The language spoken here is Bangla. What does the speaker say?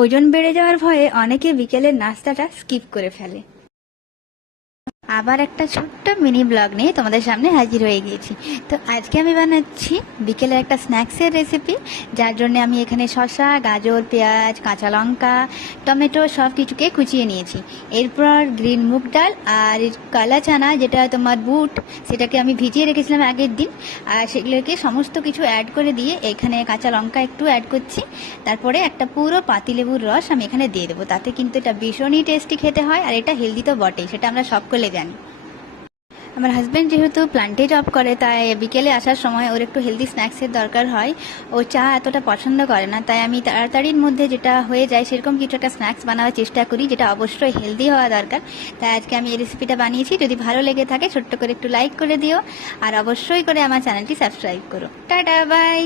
ওজন বেড়ে যাওয়ার ভয়ে অনেকে বিকেলের নাস্তাটা স্কিপ করে ফেলে। আবার একটা ছোট্ট মিনি ব্লগ নিয়ে তোমাদের সামনে হাজির হয়ে গিয়েছি। তো আজকে আমি বানাচ্ছি বিকেলে একটা স্ন্যাক্সের রেসিপি, যার জন্য আমি এখানে শসা, গাজর, পেঁয়াজ, কাঁচা লঙ্কা, টমেটো সব কিছুকে কুচিয়ে নিয়েছি। এরপর গ্রিন মুগ ডাল আর কালা চানা, যেটা তোমার বুট, সেটাকে আমি ভিজিয়ে রেখেছিলাম আগের দিন। আর সেগুলোকে সমস্ত কিছু অ্যাড করে দিয়ে এখানে কাঁচা লঙ্কা একটু অ্যাড করছি। তারপরে একটা পুরো পাতিলেবুর রস আমি এখানে দিয়ে দেবো। তাতে কিন্তু এটা ভীষণই টেস্টি খেতে হয়, আর এটা হেলদি তো বটেই, সেটা আমরা সকলে জানি। আমার হাজব্যান্ড যেহেতু প্লান্টে জব করে, তাই বিকেলে আসার সময় ওর একটু হেলদি স্ন্যাক্সের দরকার হয়। ও চা এতটা পছন্দ করে না, তাই আমি তাড়াতাড়ির মধ্যে যেটা হয়ে যায় সেরকম কিছু একটা স্ন্যাক্স বানাবার চেষ্টা করি, যেটা অবশ্যই হেলদি হওয়া দরকার। তাই আজকে আমি এই রেসিপিটা বানিয়েছি। যদি ভালো লেগে থাকে ছোট্ট করে একটু লাইক করে দিও, আর অবশ্যই করে আমার চ্যানেলটি সাবস্ক্রাইব করো। Tata, by.